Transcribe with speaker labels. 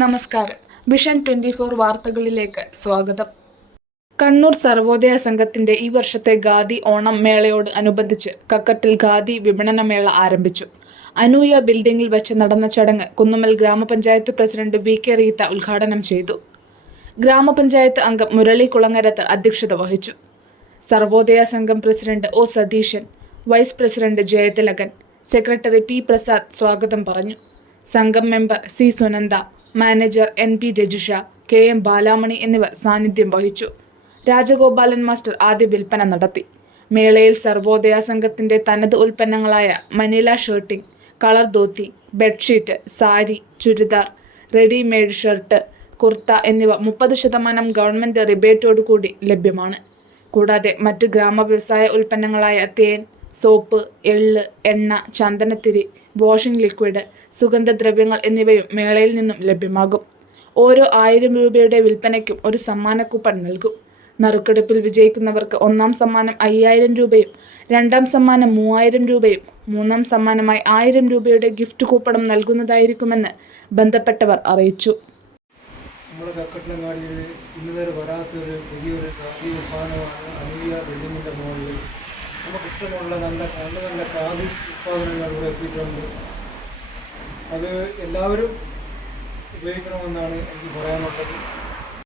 Speaker 1: നമസ്കാരം. Vision twenty four വാർത്തകളിലേക്ക് സ്വാഗതം. കണ്ണൂർ സർവോദയ സംഘത്തിന്റെ ഈ വർഷത്തെ ഖാദി ഓണം മേളയോട് അനുബന്ധിച്ച് കക്കട്ടിൽ ഖാദി വിപണന മേള ആരംഭിച്ചു. അനൂയ ബിൽഡിംഗിൽ വെച്ച് നടന്ന ചടങ്ങ് കുന്നുമ്മൽ ഗ്രാമപഞ്ചായത്ത് പ്രസിഡന്റ് വി കെ റീത്ത ഉദ്ഘാടനം ചെയ്തു. ഗ്രാമപഞ്ചായത്ത് അംഗം മുരളി കുളങ്ങരത്ത് അധ്യക്ഷത വഹിച്ചു. സർവോദയ സംഘം president O Satheesan vice president Jayathilakan secretary P Prasad സ്വാഗതം പറഞ്ഞു. സംഘം member C Sunanda manager N P Rajisha K M Balamani എന്നിവർ സാന്നിധ്യം വഹിച്ചു. രാജഗോപാലൻ മാസ്റ്റർ ആദ്യ വിൽപ്പന നടത്തി. മേളയിൽ സർവോദയ സംഘത്തിന്റെ തനത് ഉൽപ്പന്നങ്ങളായ Manila shirting colour dhoti bedsheet sari churidar readymade shirt kurta എന്നിവ മുപ്പത് ശതമാനം ഗവൺമെന്റ് റിബേറ്റോടുകൂടി ലഭ്യമാണ്. കൂടാതെ മറ്റ് ഗ്രാമ വ്യവസായ ഉൽപ്പന്നങ്ങളായ തേൻ സോപ്പ് എള്ള് എണ്ണ ചന്ദനത്തിരി വാഷിംഗ് ലിക്വിഡ് സുഗന്ധദ്രവ്യങ്ങൾ എന്നിവയും മേളയിൽ നിന്നും ലഭ്യമാകും. ഓരോ ആയിരം രൂപയുടെ വിൽപ്പനയ്ക്കും ഒരു സമ്മാന കൂപ്പൺ നൽകും. നറുക്കെടുപ്പിൽ വിജയിക്കുന്നവർക്ക് ഒന്നാം സമ്മാനം അയ്യായിരം രൂപയും രണ്ടാം സമ്മാനം മൂവായിരം രൂപയും മൂന്നാം സമ്മാനമായി ആയിരം രൂപയുടെ ഗിഫ്റ്റ് കൂപ്പണും നൽകുന്നതായിരിക്കുമെന്ന് ബന്ധപ്പെട്ടവർ അറിയിച്ചു.
Speaker 2: നമ്മുടെ വരാത്തൊരു പുതിയൊരു ഉത്പാദനമാണ് അനീയ ബിൽഡിങ്ങിന്റെ മുകളിൽ നമുക്ക് ഇഷ്ടമുള്ള നല്ല നല്ല നല്ല കാതി ഉത്പാദനങ്ങൾ ഇവിടെ എത്തിയിട്ടുണ്ട്. അത് എല്ലാവരും ഉപയോഗിക്കണമെന്നാണ് എനിക്ക് പറയാനുള്ളത്.